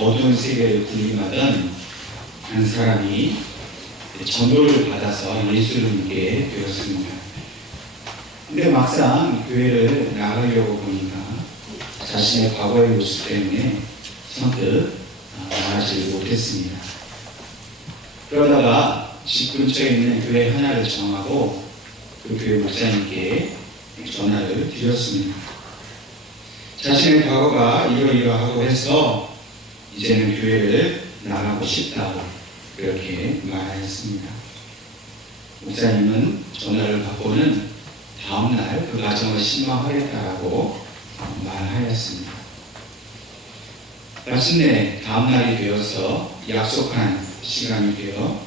어두운 세계를 군림하던 한 사람이 전도를 받아서 예수를 믿게 되었습니다. 근데 막상 교회를 나가려고 보니까 자신의 과거의 모습 때문에 선뜻 나가지 못했습니다. 그러다가 집 근처에 있는 교회 하나를 정하고 그 교회 목사님께 전화를 드렸습니다. 자신의 과거가 이러이러하고 해서 이제는 교회를 나가고 싶다고 그렇게 말하였습니다. 목사님은 전화를 받고는 다음날 그 가정을 신방하겠다라고 말하였습니다. 마침내 다음날이 되어서 약속한 시간이 되어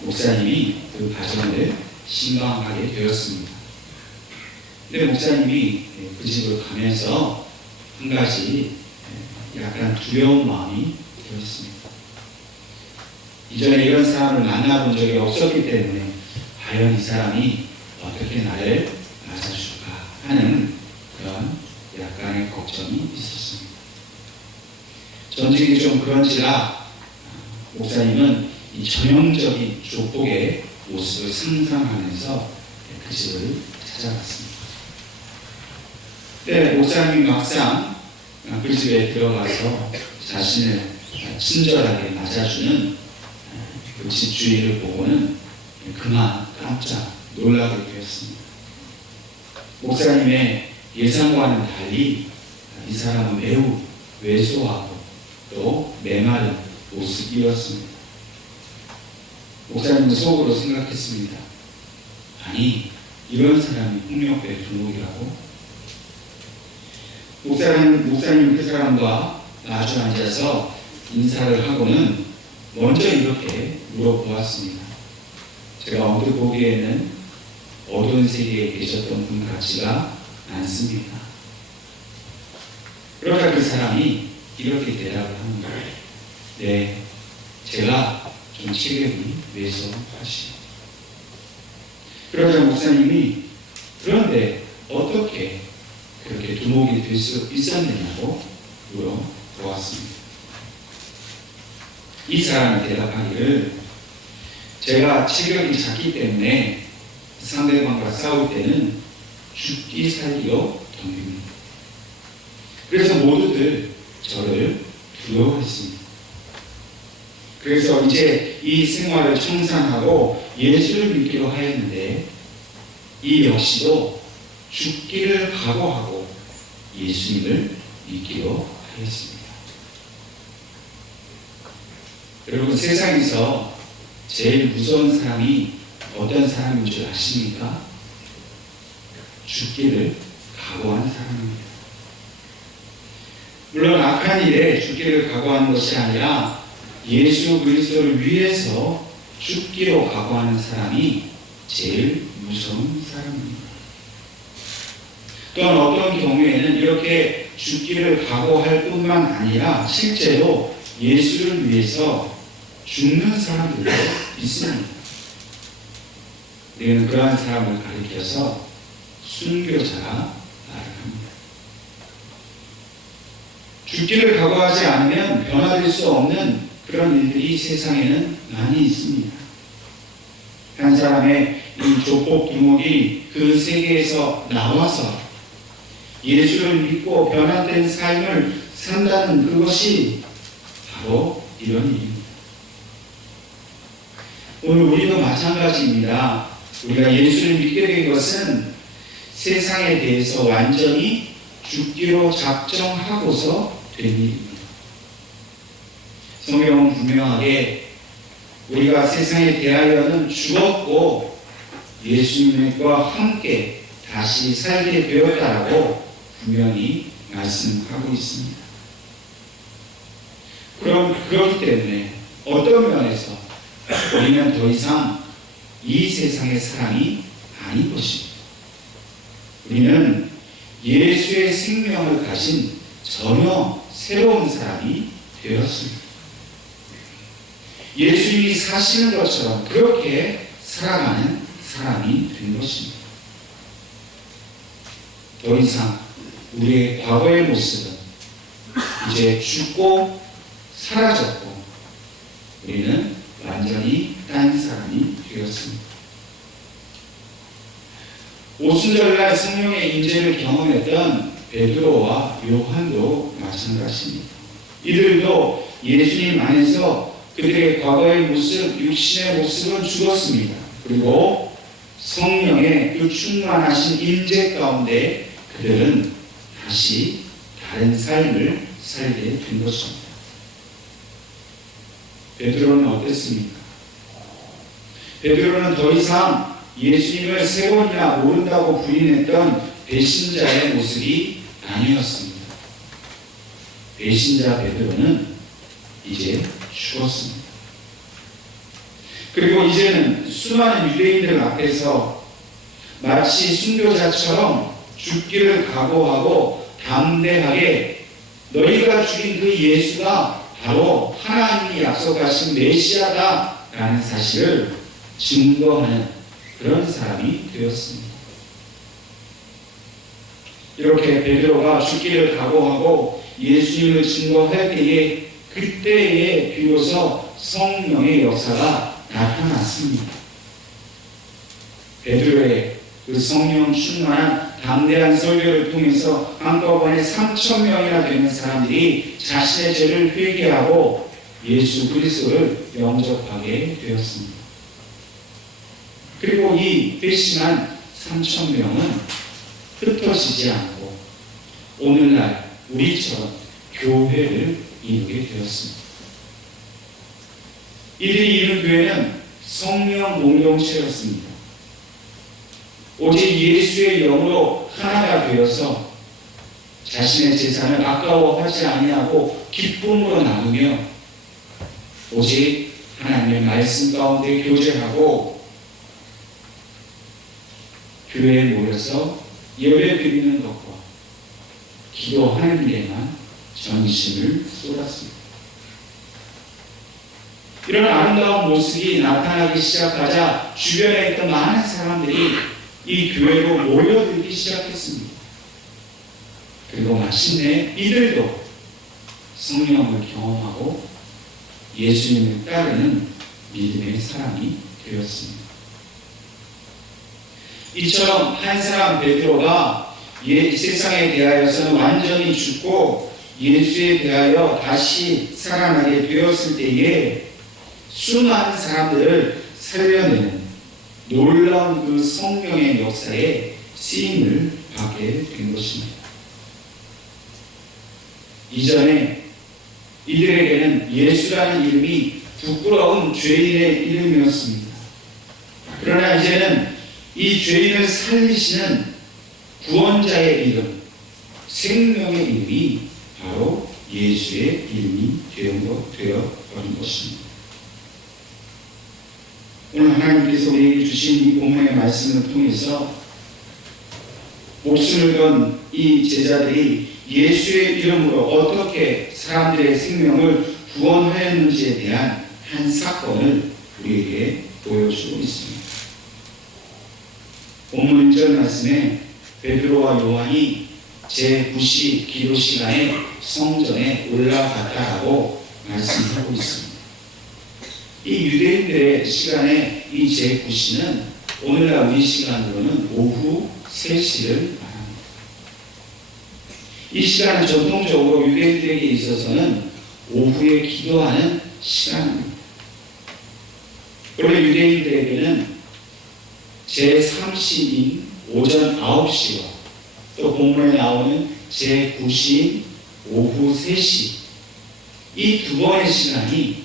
목사님이 그 가정을 신방하게 되었습니다. 근데 목사님이 그 집을 가면서 한 가지 약간 두려운 마음이 들었습니다. 이전에 이런 사람을 만나본 적이 없었기 때문에 과연 이 사람이 어떻게 나를 맞아줄까 하는 그런 약간의 걱정이 있었습니다. 전직이 좀 그런지라 목사님은 이 전형적인 조폭의 모습을 상상하면서 그 집을 찾아갔습니다. 근데 목사님이 막상 그 집에 들어가서 자신을 친절하게 맞아주는 그 집주인을 보고는 그만 깜짝 놀라게 되었습니다. 목사님의 예상과는 달리 이 사람은 매우 왜소하고 또 메마른 모습이었습니다. 목사님은 속으로 생각했습니다. 아니, 이런 사람이 폭력배 두목이라고? 목사님 그 사람과 마주 앉아서 인사를 하고는 먼저 이렇게 물어보았습니다. 제가 언뜻 보기에는 어두운 세계에 계셨던 분 같지가 않습니다. 그러다 그 사람이 이렇게 대답을 하는 거예요. 네, 제가 좀 체격이 왜소하시오. 그러자 목사님이 그런데 어떻게 그렇게 두목이 될 수 있었느냐고 물어보았습니다. 이 사람이 대답하기를 제가 체격이 작기 때문에 상대방과 싸울 때는 죽기 살기로 덤빕니다. 그래서 모두들 저를 두려워했습니다. 그래서 이제 이 생활을 청산하고 예수를 믿기로 하였는데 이 역시도 죽기를 각오하고 예수님을 믿기로 하였습니다. 여러분, 세상에서 제일 무서운 사람이 어떤 사람인 줄 아십니까? 죽기를 각오하는 사람입니다. 물론 악한 일에 죽기를 각오하는 것이 아니라 예수 그리스도를 위해서 죽기로 각오하는 사람이 제일 무서운 사람입니다. 또한 어떤 경우에는 이렇게 죽기를 각오할 뿐만 아니라 실제로 예수를 위해서 죽는 사람들도 있습니다. 우리는 그러한 사람을 가리켜서 순교자라 말합니다. 죽기를 각오하지 않으면 변화될 수 없는 그런 일들이 세상에는 많이 있습니다. 한 사람의 이 조폭 두목이 그 세계에서 나와서 예수를 믿고 변화된 삶을 산다는 그것이 바로 이런 일입니다. 오늘 우리도 마찬가지입니다. 우리가 예수를 믿게 된 것은 세상에 대해서 완전히 죽기로 작정하고서 된 일입니다. 성경은 분명하게 우리가 세상에 대하여는 죽었고 예수님과 함께 다시 살게 되었다라고 분명히 말씀하고 있습니다. 그렇기 때문에 어떤 면에서 우리는 더 이상 이 세상의 사람이 아닌 것입니다. 우리는 예수의 생명을 가진 전혀 새로운 사람이 되었습니다. 예수님이 사시는 것처럼 그렇게 살아가는 사람이 된 것입니다. 더 이상 우리의 과거의 모습은 이제 죽고 사라졌고 우리는 완전히 딴 사람이 되었습니다. 오순절날 성령의 임재를 경험했던 베드로와 요한도 마찬가지입니다. 이들도 예수님 안에서 그들의 과거의 모습, 육신의 모습은 죽었습니다. 그리고 성령의 그 충만하신 임재 가운데 그들은 다시 다른 삶을 살게 된 것입니다. 베드로는 어땠습니까? 베드로는 더 이상 예수님을 세 번이나 모른다고 부인했던 배신자의 모습이 아니었습니다. 배신자 베드로는 이제 죽었습니다. 그리고 이제는 수많은 유대인들 앞에서 마치 순교자처럼 죽기를 각오하고 담대하게 너희가 죽인 그 예수가 바로 하나님이 약속하신 메시아다라는 사실을 증거하는 그런 사람이 되었습니다. 이렇게 베드로가 죽기를 각오하고 예수님을 증거할 때에 그때에 비로소 성령의 역사가 나타났습니다. 베드로의 그 성령 충만한 담대한 설교를 통해서 한꺼번에 3,000명이나 되는 사람들이 자신의 죄를 회개하고 예수 그리스도를 영접하게 되었습니다. 그리고 이 회심한 3,000명은 흩어지지 않고 오늘날 우리처럼 교회를 이루게 되었습니다. 이들이 이룬 교회는 성령 공동체였습니다. 오직 예수의 영으로 하나가 되어서 자신의 재산을 아까워하지 아니하고 기쁨으로 나누며 오직 하나님의 말씀 가운데 교제하고 교회에 모여서 예배 드리는 것과 기도하는 데만 전심을 쏟았습니다. 이런 아름다운 모습이 나타나기 시작하자 주변에 있던 많은 사람들이 이 교회로 모여들기 시작했습니다. 그리고 마침내 이들도 성령을 경험하고 예수님을 따르는 믿음의 사람이 되었습니다. 이처럼 한 사람 베드로가 세상에 대하여서는 완전히 죽고 예수에 대하여 다시 살아나게 되었을 때에 수많은 사람들을 살려내는 놀라운 그 성령의 역사에 쓰임을 받게 된 것입니다. 이전에 이들에게는 예수라는 이름이 부끄러운 죄인의 이름이었습니다. 그러나 이제는 이 죄인을 살리시는 구원자의 이름, 생명의 이름이 바로 예수의 이름이 되어버린 것입니다. 오늘 하나님께서 우리에게 주신 이 본문의 말씀을 통해서 목숨을 건 이 제자들이 예수의 이름으로 어떻게 사람들의 생명을 구원하였는지에 대한 한 사건을 우리에게 보여주고 있습니다. 본문 1절 말씀에 베드로와 요한이 제9시 기도 시간에 성전에 올라갔다라고 말씀하고 있습니다. 이 유대인들의 시간에 이 제9시는 오늘날 우리 시간으로는 오후 3시를 말합니다. 이 시간은 전통적으로 유대인들에게 있어서는 오후에 기도하는 시간입니다. 그러나 유대인들에게는 제3시인 오전 9시와 또 본문에 나오는 제9시인 오후 3시 이 두 번의 시간이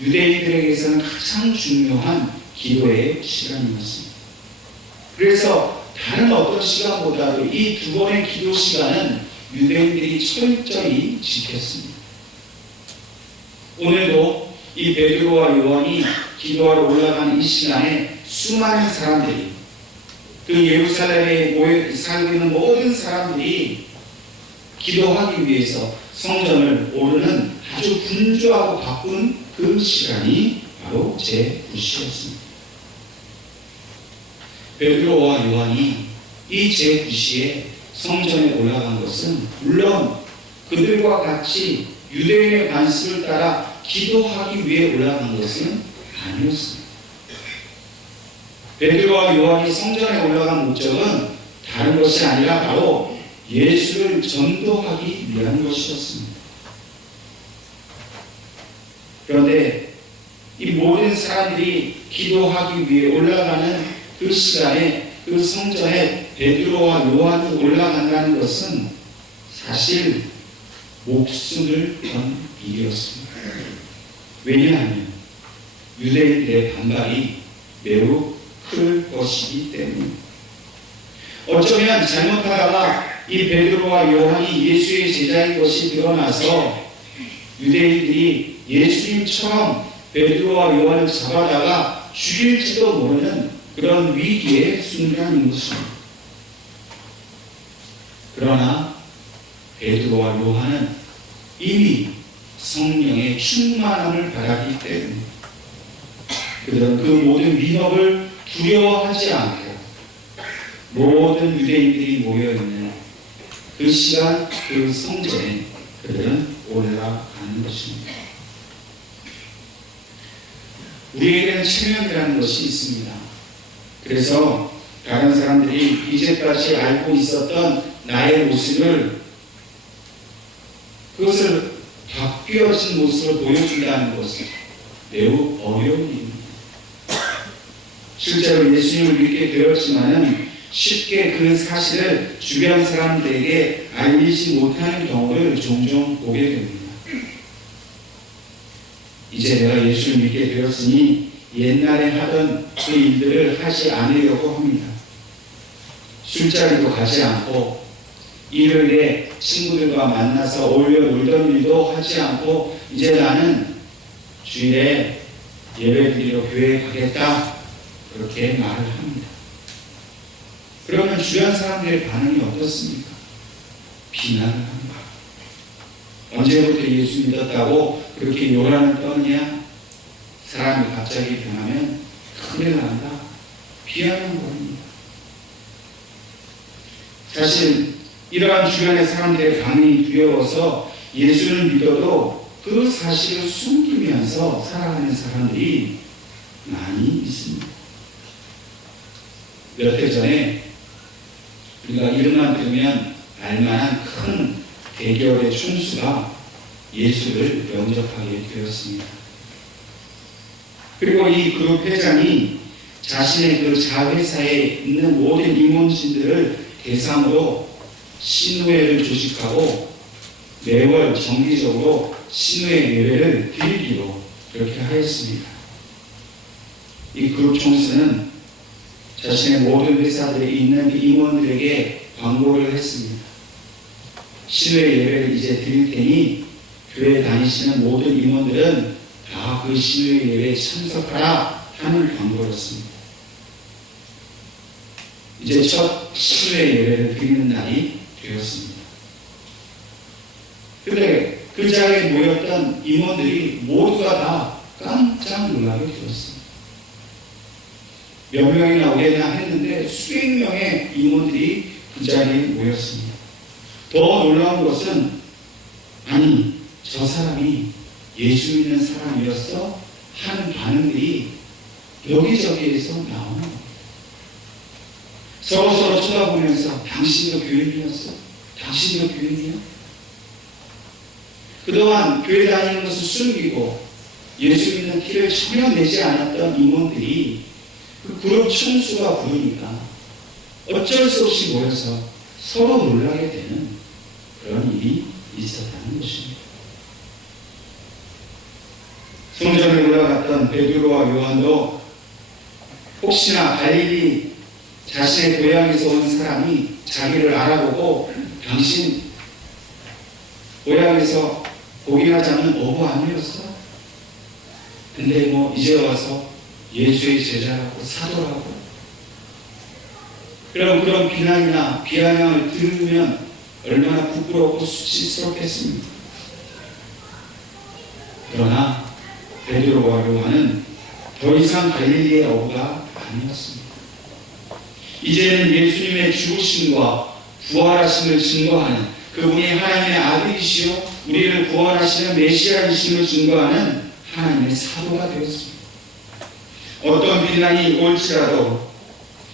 유대인들에게서는 가장 중요한 기도의 시간이었습니다. 그래서 다른 어떤 시간보다도 이 두 번의 기도 시간은 유대인들이 철저히 지켰습니다. 오늘도 이 베드로와 요한이 기도하러 올라가는 이 시간에 수많은 사람들이 그 예루살렘에 살고 있는 모든 사람들이 기도하기 위해서 성전을 오르는 아주 분주하고 바쁜 그 시간이 바로 제9시였습니다. 베드로와 요한이 이 제9시에 성전에 올라간 것은 물론 그들과 같이 유대인의 관습을 따라 기도하기 위해 올라간 것은 아니었습니다. 베드로와 요한이 성전에 올라간 목적은 다른 것이 아니라 바로 예수를 전도하기 위한 것이었습니다. 그런데 이 모든 사람들이 기도하기 위해 올라가는 그 시간에 그 성전에 베드로와 요한이 올라간다는 것은 사실 목숨을 건 일이었습니다. 왜냐하면 유대인들의 반발이 매우 클 것이기 때문입니다. 어쩌면 잘못하다가 이 베드로와 요한이 예수의 제자인 것이 드러나서 유대인들이 예수님처럼 베드로와 요한을 잡아다가 죽일지도 모르는 그런 위기의 순간인 것입니다. 그러나 베드로와 요한은 이미 성령의 충만함을 받았기 때문에 그들은 그 모든 위협을 두려워하지 않고 모든 유대인들이 모여있는 그 시간 그 성전에 그들은 올라가는 것입니다. 우리에게는 체면이라는 것이 있습니다. 그래서 다른 사람들이 이제까지 알고 있었던 나의 모습을 그것을 바뀌어진 모습을 보여준다는 것은 매우 어려운 일입니다. 실제로 예수님을 믿게 되었지만은 쉽게 그 사실을 주변 사람들에게 알리지 못하는 경우를 종종 보게 됩니다. 이제 내가 예수를 믿게 되었으니 옛날에 하던 그 일들을 하지 않으려고 합니다. 술자리도 가지 않고 일요일에 친구들과 만나서 어울려 놀던 일도 하지 않고 이제 나는 주일에 예배드리러 교회에 가겠다 그렇게 말을 합니다. 그러면 주변 사람들의 반응이 어떻습니까? 비난을 합니다. 언제부터 예수 믿었다고 그렇게 요란을 떠느냐? 사람이 갑자기 변하면 큰일 난다. 비하는 겁니다. 사실 이러한 주변의 사람들의 반응이 두려워서 예수를 믿어도 그 사실을 숨기면서 살아가는 사람들이 많이 있습니다. 몇 해 전에 우리가 이름만 들으면 알만한 큰 대기업의 총수가 예수를 영접하게 되었습니다. 그리고 이 그룹 회장이 자신의 그 자회사에 있는 모든 임원진들을 대상으로 신우회를 조직하고 매월 정기적으로 신우회 예배를 드리기로 그렇게 하였습니다. 이 그룹 총수는 자신의 모든 회사들에 있는 임원들에게 광고를 했습니다. 신우회 예배를 이제 드릴 테니 교회 다니시는 모든 임원들은 다 그 신우회 예배에 참석하라 하는 광고였습니다. 이제 첫 신우회 예배를 드리는 날이 되었습니다. 그런데 그 자리에 모였던 임원들이 모두가 다 깜짝 놀라게 되었습니다. 몇 명이나 오겠나 했는데 수백 명의 임원들이 그 자리에 모였습니다. 더 놀라운 것은 아니 저 사람이 예수 믿는 사람이었어? 하는 반응들이 여기저기에서 나오는 거예요. 서로서로 쳐다보면서 당신도 교인이었어? 당신도 교인이야? 그동안 교회 다니는 것을 숨기고 예수 믿는 티를 전혀 내지 않았던 임원들이 그 그룹 총수가 부르니까 어쩔 수 없이 모여서 서로 놀라게 되는 그런 일이 있었다는 것입니다. 성전에 올라갔던 베드로와 요한도 혹시나 갈릴리 자신의 고향에서 온 사람이 자기를 알아보고 당신 고향에서 복인하자는 어부 아니었어? 근데 뭐 이제 와서 예수의 제자라고 사도라고? 그럼 그런 비난이나 비아냥을 들으면 얼마나 부끄럽고 수치스럽겠습니까? 그러나 베드로와 요한은 더 이상 갈릴리의 어부가 아니었습니다. 이제는 예수님의 죽으심과 부활하심을 증거하는 그분이 하나님의 아들이시요 우리를 구원하시는 메시아이심을 증거하는 하나님의 사도가 되었습니다. 어떤 비난이 올지라도,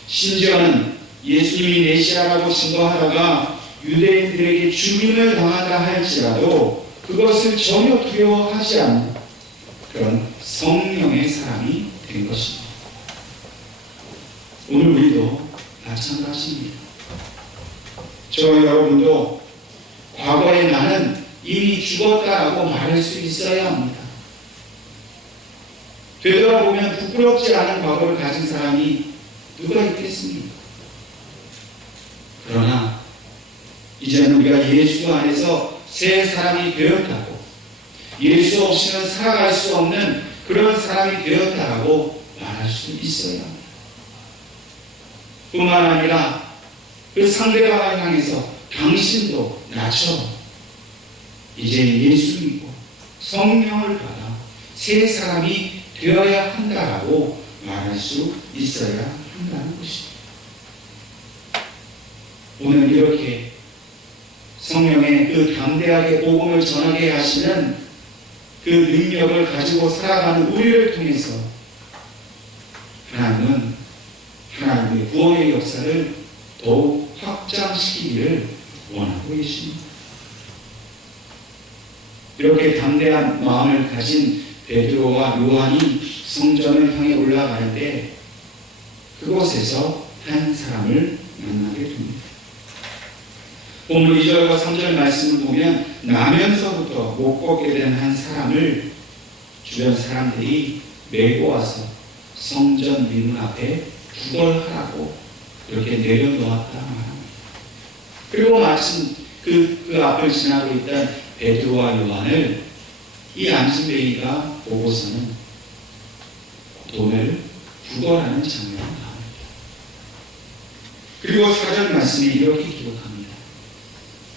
심지어는 예수님이 메시아라고 증거하다가 유대인들에게 죽임을 당한다 할지라도 그것을 전혀 두려워하지 않는 그런 성령의 사람이 된 것입니다. 오늘 우리도 마찬가지입니다. 저와 여러분도 과거에 나는 이미 죽었다라고 말할 수 있어야 합니다. 되돌아보면 부끄럽지 않은 과거를 가진 사람이 누가 있겠습니까? 그러나 이제는 우리가 예수 안에서 새 사람이 되었다고, 예수 없이는 살아갈 수 없는 그런 사람이 되었다라고 말할 수 있어야 합니다. 뿐만 아니라 그 상대방을 향해서 당신도 나처럼 이제 예수 믿고 성령을 받아 새 사람이 되어야 한다라고 말할 수 있어야 한다는 것입니다. 오늘 이렇게 성령의 그 담대하게 복음을 전하게 하시는 그 능력을 가지고 살아가는 우리를 통해서 하나님은 하나님의 구원의 역사를 더욱 확장시키기를 원하고 계십니다. 이렇게 담대한 마음을 가진 베드로와 요한이 성전을 향해 올라가는데 그곳에서 한 사람을 만나게 됩니다. 오늘 2절과 3절 말씀을 보면 나면서부터 못 걷게 된 한 사람을 주변 사람들이 메고 와서 성전 민문 앞에 구걸하라고 이렇게 내려놓았다 말합니다. 그리고 마침 그 앞을 지나고 있던 베드로와 요한을 이 안심뱅이가 보고서는 돈을 구걸하는 장면을 나옵니다. 그리고 4절 말씀이 이렇게 기록합니다.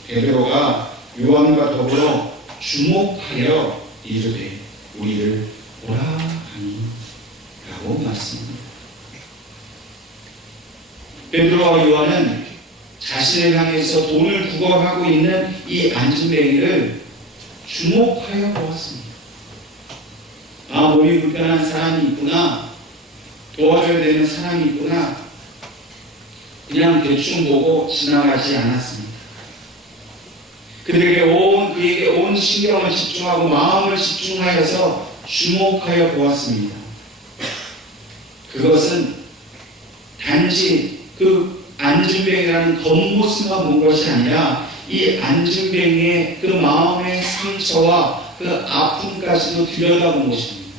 베드로가 요한과 더불어 주목하여 이르되 우리를 보라 하니 라고 말씀합니다. 베드로와 요한은 자신을 향해서 돈을 구걸하고 있는 이 안심뱅이를 주목하여 보았습니다. 아, 몸이 불편한 사람이 있구나, 도와줘야 되는 사람이 있구나, 그냥 대충 보고 지나가지 않았습니다. 그에게 온 신경을 집중하고 마음을 집중하여서 주목하여 보았습니다. 그것은 단지 그 안진뱅이라는 겉모습만 본 것이 아니라 이 안진뱅이의 그 마음의 상처와 그 아픔까지도 들여다본 것입니다.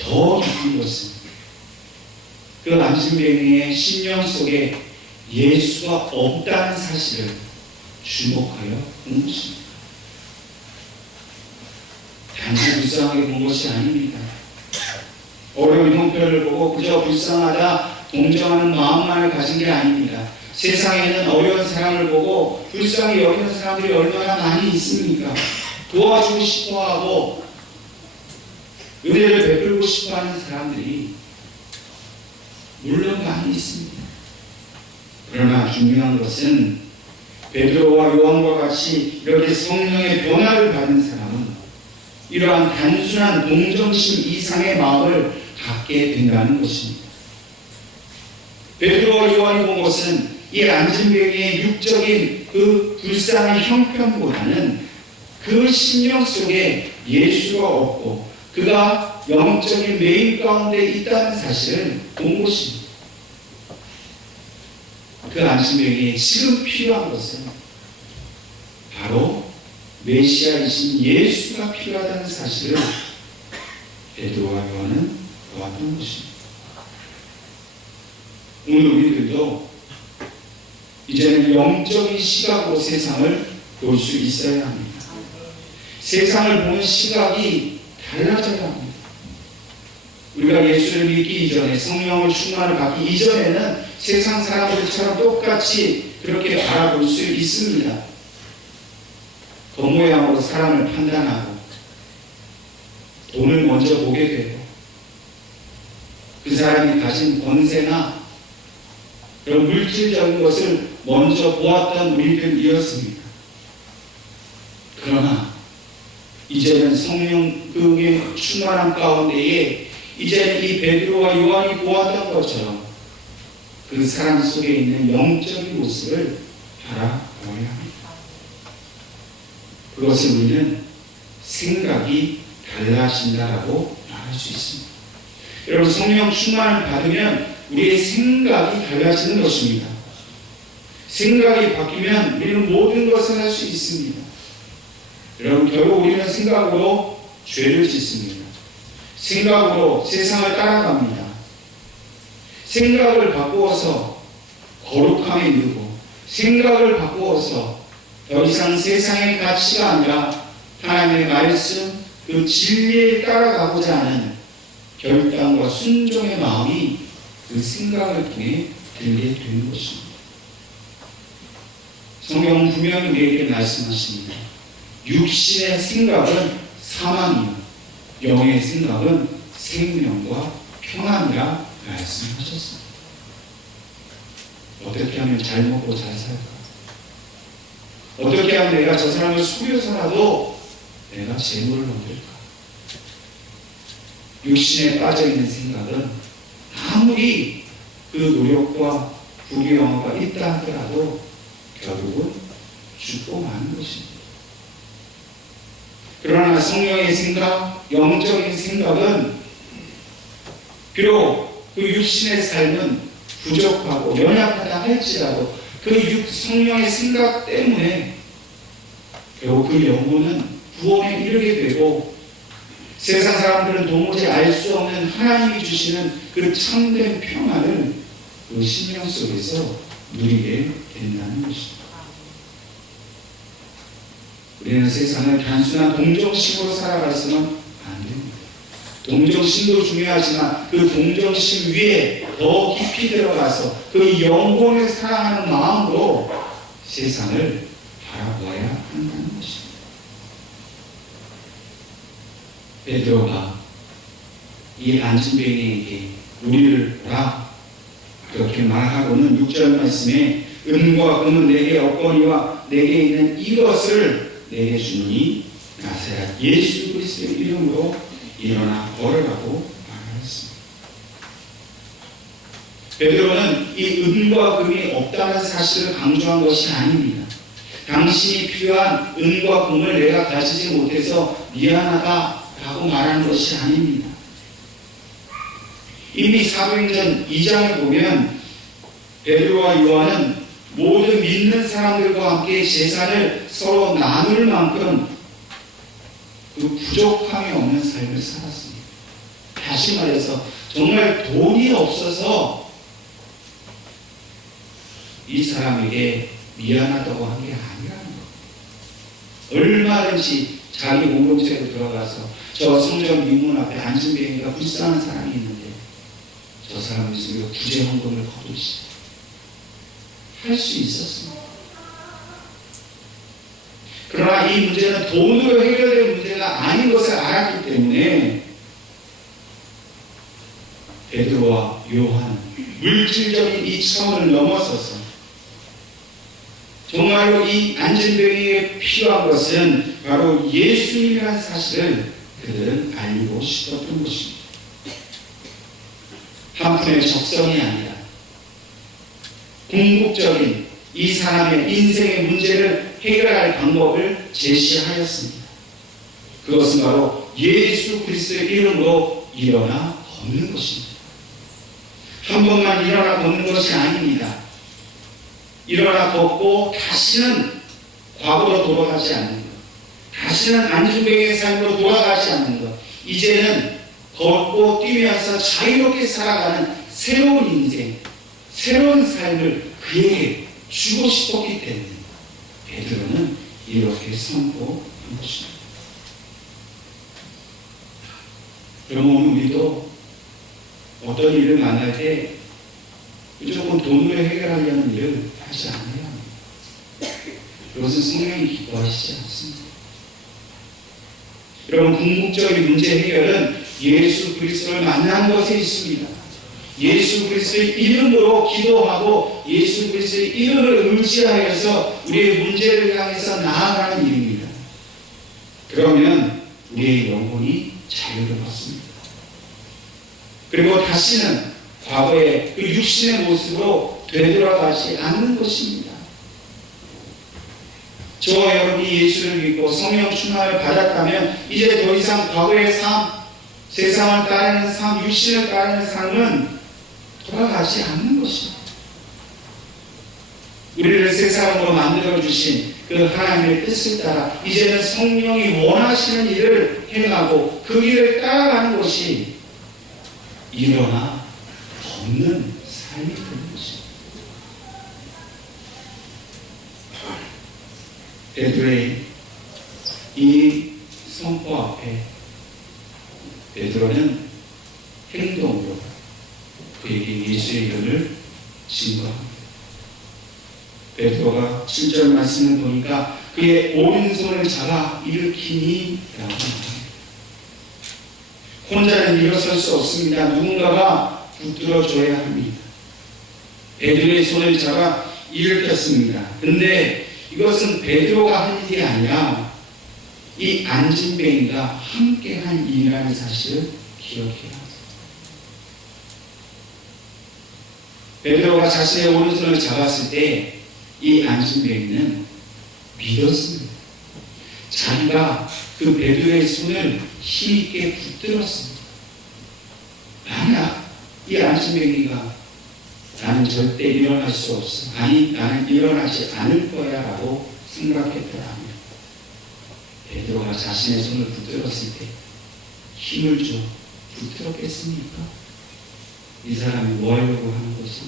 더 깊은 것은 그 안진뱅이의 심령 속에 예수가 없다는 사실을 주목하여 본 것입니다. 단지 불쌍하게 본 것이 아닙니다. 어려운 형편을 보고 그저 불쌍하다 동정하는 마음만을 가진 게 아닙니다. 세상에는 어려운 사람을 보고 불쌍히 여기는 사람들이 얼마나 많이 있습니까? 도와주고 싶어하고 은혜를 베풀고 싶어하는 사람들이 물론 많이 있습니다. 그러나 중요한 것은 베드로와 요한과 같이 이렇게 성령의 변화를 받은 사람은 이러한 단순한 동정심 이상의 마음을 갖게 된다는 것입니다. 베드로와 요한이 본 것은 이 안진뱅이의 육적인 그 불쌍한 형편보다는 그 심령 속에 예수가 없고 그가 영적인 매인 가운데 있다는 사실을 본 것입니다. 그 안진뱅이에 지금 필요한 것은 바로 메시아이신 예수가 필요하다는 사실을 베드로와 요한은 보았던 것입니다. 오늘 우리들도 이제는 영적인 시각으로 세상을 볼 수 있어야 합니다. 세상을 보는 시각이 달라져야 합니다. 우리가 예수를 믿기 이전에, 성령을 충만을 받기 이전에는 세상 사람들처럼 똑같이 그렇게 바라볼 수 있습니다. 겉모양으로 사람을 판단하고 돈을 먼저 보게 되고 그 사람이 가진 권세나 그런 물질적인 것을 먼저 보았던 우리들이었습니다. 그러나 이제는 성령의 충만한 가운데에 이제는 이 베드로와 요한이 보았던 것처럼 그 사람 속에 있는 영적인 모습을 바라보아야 합니다. 그것을 우리는 생각이 달라진다라고 말할 수 있습니다. 여러분, 성령 충만을 받으면 우리의 생각이 달라지는 것입니다. 생각이 바뀌면 우리는 모든 것을 할 수 있습니다. 여러분, 결국 우리는 생각으로 죄를 짓습니다. 생각으로 세상을 따라갑니다. 생각을 바꾸어서 거룩함에 이르고, 생각을 바꾸어서 더 이상 세상의 가치가 아니라 하나님의 말씀, 그 진리에 따라가고자 하는 결단과 순종의 마음이 그 생각을 통해 들게 되는 것입니다. 성경은 분명히 우리에게 말씀하십니다. 육신의 생각은 사망이요 영의 생각은 생명과 평안이라 말씀하셨습니다. 어떻게 하면 잘 먹고 잘 살까? 어떻게 하면 내가 저 사람을 속여서라도 내가 재물을 얻을까? 육신에 빠져있는 생각은 아무리 그 노력과 부귀영화가 있다 하더라도 결국은 죽고 마는 것입니다. 그러나 성령의 생각, 영적인 생각은 비록 그 육신의 삶은 부족하고 연약하다 할지라도 그 성령의 생각 때문에 결국 그 영혼은 구원에 이르게 되고 세상 사람들은 도무지 알 수 없는 하나님이 주시는 그 참된 평안을 그 심령 속에서 누리게 된다는 것입니다. 우리는 세상을 단순한 동정심으로 살아가서는 안 됩니다. 동정심도 중요하지만 그 동정심 위에 더 깊이 들어가서 그 영혼을 사랑하는 마음으로 세상을 바라보아야 한다는 것입니다. 베드로가 이 안진뱅이에게 우리를 보라 그렇게 말하고는 6절 말씀에 은과 금은 내게 없거니와 내게 있는 이것을 내게 주니 나사렛 예수 그리스도의 이름으로 일어나 걸으라고 말했습니다. 베드로는 이 은과 금이 없다는 사실을 강조한 것이 아닙니다. 당신이 필요한 은과 금을 내가 가지지 못해서 미안하다라고 말하는 것이 아닙니다. 이미 사도행전 2장에 보면 베드로와 요한은 모든 믿는 사람들과 함께 재산을 서로 나눌 만큼 그 부족함이 없는 삶을 살았습니다. 다시 말해서 정말 돈이 없어서 이 사람에게 미안하다고 한 게 아니라는 것. 얼마든지 자기 공동체로 들어가서 저 성전 민문 앞에 안진뱅이가 불쌍한 사람이 있는데 저 사람이 있으면 구제 헌금을 거두시다. 할 수 있었습니다. 그러나 이 문제는 돈으로 해결될 문제가 아닌 것을 알았기 때문에 베드로와 요한은 물질적인 이 차원을 넘어서서 정말로 이 안진뱅이에 필요한 것은 바로 예수님이라는 사실을 그들은 알고 싶었던 것입니다. 한 푼의 적성이 아니라 궁극적인 이 사람의 인생의 문제를 해결할 방법을 제시하였습니다. 그것은 바로 예수 그리스도의 이름으로 일어나 걷는 것입니다. 한 번만 일어나 걷는 것이 아닙니다. 일어나 걷고 다시는 과거로 돌아가지 않는 것, 다시는 안진뱅이의 삶으로 돌아가지 않는 것, 이제는 걷고 뛰면서 자유롭게 살아가는 새로운 인생, 새로운 삶을 그에게 주고 싶었기 때문에 베드로는 이렇게 선포한 것입니다. 그러면 오늘 우리도 어떤 일을 만날 때 무조건 돈으로 해결하려는 일을 하지 않아야 합니다. 그것은 성령이 기뻐하시지 않습니다. 여러분, 궁극적인 문제 해결은 예수 그리스도를 만난 것에 있습니다. 예수 그리스도의 이름으로 기도하고 예수 그리스도의 이름을 의지하여서 우리의 문제를 향해서 나아가는 일입니다. 그러면 우리의 영혼이 자유를 받습니다. 그리고 다시는 과거의 그 육신의 모습으로 되돌아가지 않는 것입니다. 저와 여러분이 예수를 믿고 성령 충만을 받았다면 이제 더 이상 과거의 삶, 세상을 따르는 삶, 육신을 따르는 삶은 돌아가지 않는 것입니다. 우리를 새 사람으로 만들어주신 그 하나님의 뜻을 따라 이제는 성령이 원하시는 일을 행하고 그 일을 따라가는 것이 일어나 걷는 삶이 되는 것입니다. 베드로의 이 선포 앞에 베드로는 행동으로 그에게 예수의 이름을 증거합니다. 베드로가 7절 말씀을 보니까 그의 오른손을 잡아 일으키니 라고 합니다. 혼자는 일어설 수 없습니다. 누군가가 붙들어줘야 합니다. 베드로의 손을 잡아 일으켰습니다. 근데 이것은 베드로가 한 일이 아니라 이 안진뱅이가 함께한 일이라는 사실을 기억해야 합니다. 베드로가 자신의 오른손을 잡았을 때 이 안진뱅이는 믿었습니다. 자기가 그 베드로의 손을 힘있게 붙들었습니다. 만약 이 안진뱅이가 나는 절대 일어날 수 없어, 아니 나는 일어나지 않을 거야 라고 생각했더라면 베드로가 자신의 손을 붙들었을 때 힘을 줘 붙들었겠습니까? 이 사람이 뭐 하려고 하는 거지?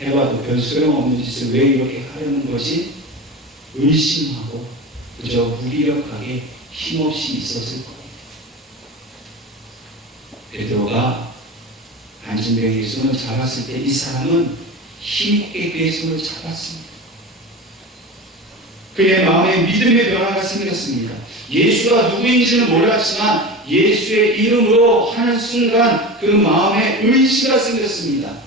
해봐도 별 소용없는 짓을 왜 이렇게 하려는 거지? 의심하고 그저 무기력하게 힘없이 있었을 거예요. 베드로가 안진뱅이의 손을 잡았을 때 이 사람은 힘있게 그의 손을 잡았습니다. 그의 마음에 믿음의 변화가 생겼습니다. 예수가 누구인지는 몰랐지만 예수의 이름으로 하는 순간 그 마음에 의지가 생겼습니다.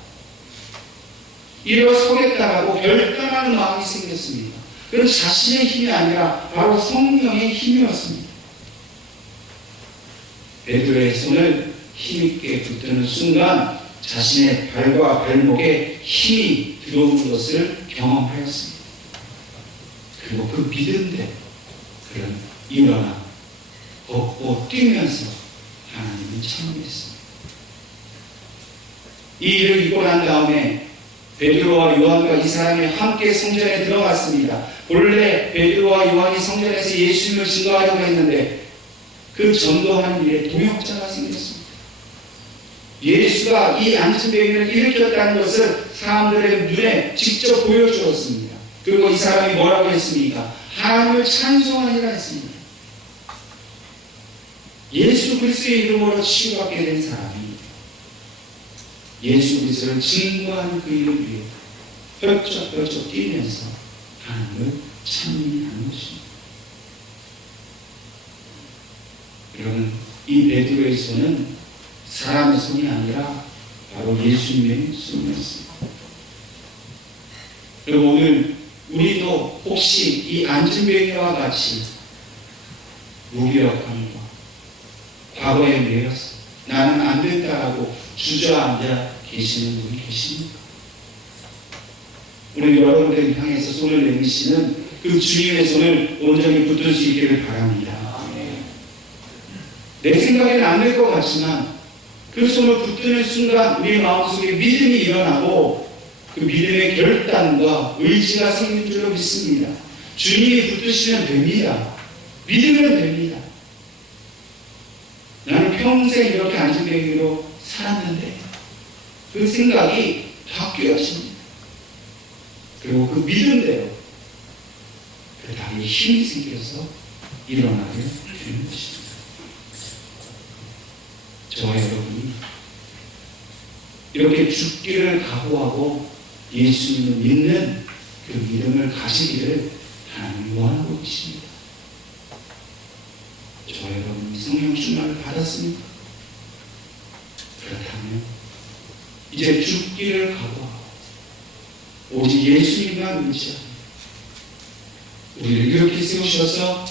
일어서겠다라고 결단하는 마음이 생겼습니다. 그건 자신의 힘이 아니라 바로 성령의 힘이었습니다. 베드로의 손을 힘있게 붙드는 순간 자신의 발과 발목에 힘이 들어오는 것을 경험하였습니다. 그리고 그 믿음대로 그는 일어나 걷고 뛰면서 하나님을 찬양했습니다. 이 일을 있고 난 다음에 베드로와 요한과 이 사람이 함께 성전에 들어갔습니다. 본래 베드로와 요한이 성전에서 예수님을 증거하려고 했는데 그 전도하는 일에 동역자가 생겼습니다. 예수가 이 안진뱅이를 일으켰다는 것을 사람들의 눈에 직접 보여주었습니다. 그리고 이 사람이 뭐라고 했습니까? 하나님을 찬송하니라 했습니다. 예수 그리스도의 이름으로 치유받게 된 사람이 예수 그리스도를 증거하는 그 일을 위해 펄쩍펄쩍 뛰면서 하나님을 찬미하는 것입니다. 여러분, 이 베드로의 손은 사람의 손이 아니라 바로 예수님의 손이었습니다. 그리고 오늘 우리도 혹시 이 안진뱅이와 같이 무기력함과 과거에 매여서 나는 안 된다라고 주저앉아 계시는 분이 계십니까? 오늘 여러분들을 향해서 손을 내미시는 그 주님의 손을 온전히 붙들 수 있기를 바랍니다. 내 생각에는 안 될 것 같지만 그 손을 붙드는 순간 우리의 마음속에 믿음이 일어나고 그 믿음의 결단과 의지가 생긴 줄로 믿습니다. 주님이 붙드시면 됩니다. 믿으면 됩니다. 나는 평생 이렇게 안진뱅이로 살았는데 그 생각이 바뀌어집니다. 그리고 그 믿음대로 그 다음에 힘이 생겨서 일어나게 되는 것입니다. 저와 여러분이 이렇게 죽기를 각오하고 예수님을 믿는 그 믿음을 가지기를 하나님이 원하고 계십니다. 저와 여러분이 성령 충만을 받았습니까? 그렇다면 이제 죽기를 각오하고 오직 예수님만 의지하고 우리를 이렇게 세우셔서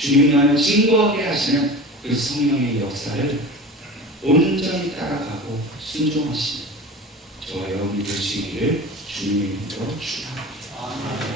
주님만을 증거하게 하시는 그 성령의 역사를 온전히 따라가고 순종하시는 저와 여러분이 될 수 있기를 주님의 이름으로 축원합니다.